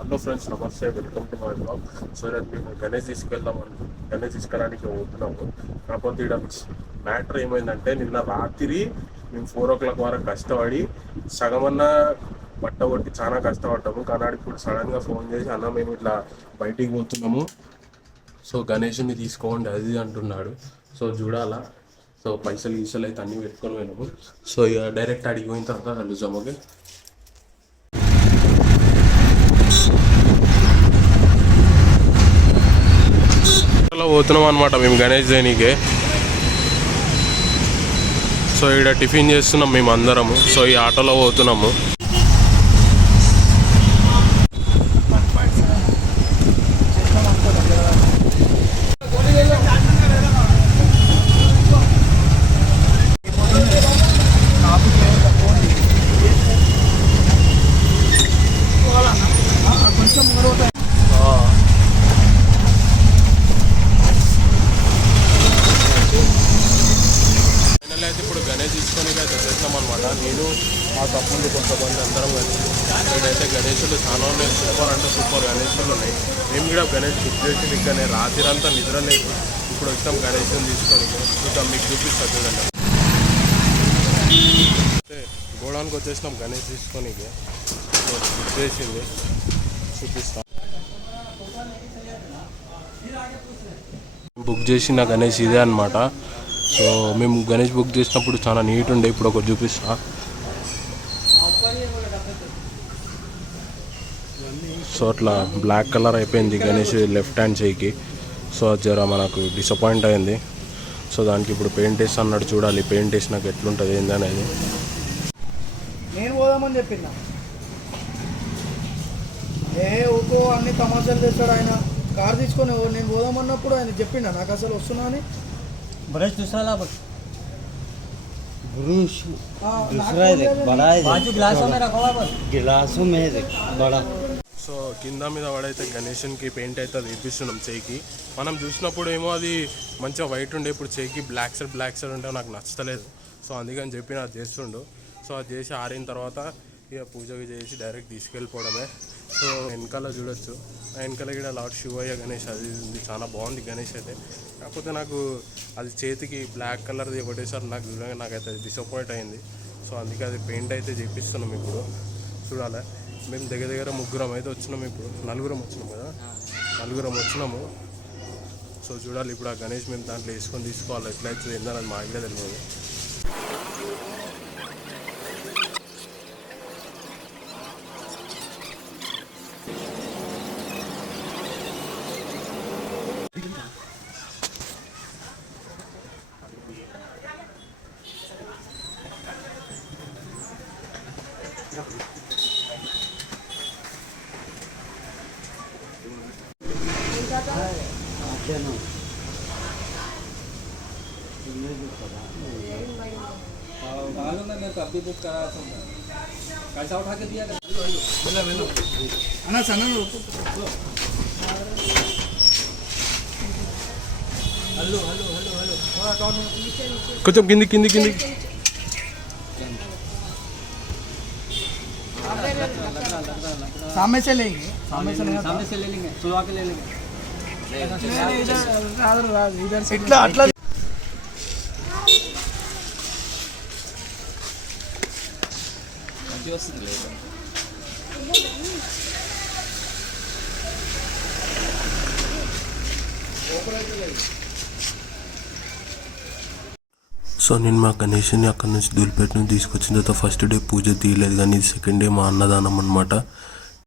Hello friends, నమస్తే, welcome to my blog. So ఈరోజు మేము గణేష్ తీసుకెళ్ళడానికి పోతున్నాము. కాకపోతే ఇక్కడ మ్యాటర్ ఏమైందంటే, నిన్న రాత్రి మేము 4 o'clock వరకు కష్టపడి సగమన్నా బట్ట కొట్టి చాలా కష్టపడ్డాము. కానీ ఇప్పుడు సడన్గా ఫోన్ చేసి, అన్న మేము ఇట్లా బయటికి పోతున్నాము, సో గణేష్ని తీసుకోండి అది అంటున్నాడు. సో చూడాలా. సో పైసలు అయితే అన్నీ పెట్టుకొని పోయినాము. సో ఇక డైరెక్ట్ అడిగి పోయిన తర్వాత కలుద్దాం. ఓకే, పోతున్నాం అనమాట మేము గణేష్ దేనికి. సో ఇక్కడ టిఫిన్ చేస్తున్నాం మేము అందరము. సో ఈ ఆటోలో పోతున్నాము. ఇప్పుడు గణేష్ తీసుకొని అయితే వచ్చేసినాం అనమాట. నేను ఆ తప్పులు కొంతమంది అందరం కలిసి ఇక్కడైతే గణేషులు చాలా ఉన్నాయి. సూపర్ అంటే సూపర్ గణేషులు ఉన్నాయి. మేము కూడా గణేష్ బుక్ చేసి ఇక్కడనే రాత్రి అంతా నిద్ర లేదు. ఇప్పుడు వచ్చాం గణేష్ని తీసుకొని. ఇంకా మీకు చూపిస్తా చూడండి. అయితే గోడానికి వచ్చేసినాం గణేష్ తీసుకొని. బుక్ చేసింది చూపిస్తాం. బుక్ చేసిన గణేష్ ఇదే అనమాట. సో మేము గణేష్ బుక్ చేసినప్పుడు చాలా నీట్ ఉండే. ఇప్పుడు ఒకటి చూపిస్తా. సో అట్లా బ్లాక్ కలర్ అయిపోయింది గణేష్ లెఫ్ట్ హ్యాండ్ చేయికి. సో అది జర మనకు డిసప్పాయింట్ అయింది. సో దానికి ఇప్పుడు పెయింట్ వేసి అన్నాడు. చూడాలి పెయింట్ వేసినాక ఎట్లుంటుంది ఏంది అనేది. నేను పోదామని చెప్పిందా ఊకో అన్ని తమాషాలు తెస్తాడు ఆయన. కార్ తీసుకొని నేను పోదామన్నప్పుడు ఆయన చెప్పిండా నాకు అసలు వస్తున్నా అని. ब्रश दूसरा ला ब्रश दूसरा है देख बड़ा है बाजू गिलासों में रखा हुआ है गिलासों में है देख बड़ा. సో కింద మీద పడైతే గణేషన్కి పెయింట్ అయితే అది వేపిస్తున్నాం చేయికి. మనం చూసినప్పుడు ఏమో అది మంచిగా వైట్ ఉండే. ఇప్పుడు చేయికి బ్లాక్ సైడ్ ఉంటే నాకు నచ్చలేదు. సో అందుకని చెప్పి అది చేస్తుండు. సో అది చేసి ఆరిన తర్వాత ఇక పూజకి చేసి డైరెక్ట్ తీసుకెళ్ళిపోవడమే. సో వెనకాల చూడొచ్చు. ఆ వెనకాల కూడా లార్డ్ శివయ్య గణేష్ అది ఉంది. చాలా బాగుంది గణేష్ అయితే. కాకపోతే నాకు అది చేతికి బ్లాక్ కలర్ది ఒకటేసారి నాకైతే అది డిసప్పాయింట్ అయింది. సో అందుకే అది పెయింట్ అయితే చేపిస్తున్నాం. ఇప్పుడు చూడాలి. మేము దగ్గర ముగ్గురం అయితే వచ్చినాము. ఇప్పుడు నలుగురం వచ్చినాము కదా, నలుగురం వచ్చినాము. సో చూడాలి ఇప్పుడు ఆ గణేష్ మేము దాంట్లో వేసుకొని తీసుకోవాలి. ఎట్లయితే ఏందని మాకు కూడా తెలియదు. मालूम है मैं कब भी बुक करा था. कैसा उठा के दिया అన్నా సన్న हेलो हेलो हेलो हेलो थोड़ा टॉन కొంచెం కింది सामने से लेंगे सामने से ले लेंगे सुलवा के ले लेंगे. इधर से इतना अट्ला మంచి వస్తుంది లేదు. సో నేను మా గణేష్ని అక్కడి నుంచి దూలిపేట నుంచి తీసుకొచ్చిన తర్వాత ఫస్ట్ డే పూజ తీయలేదు, కానీ సెకండ్ డే మా అన్నదానం అనమాట.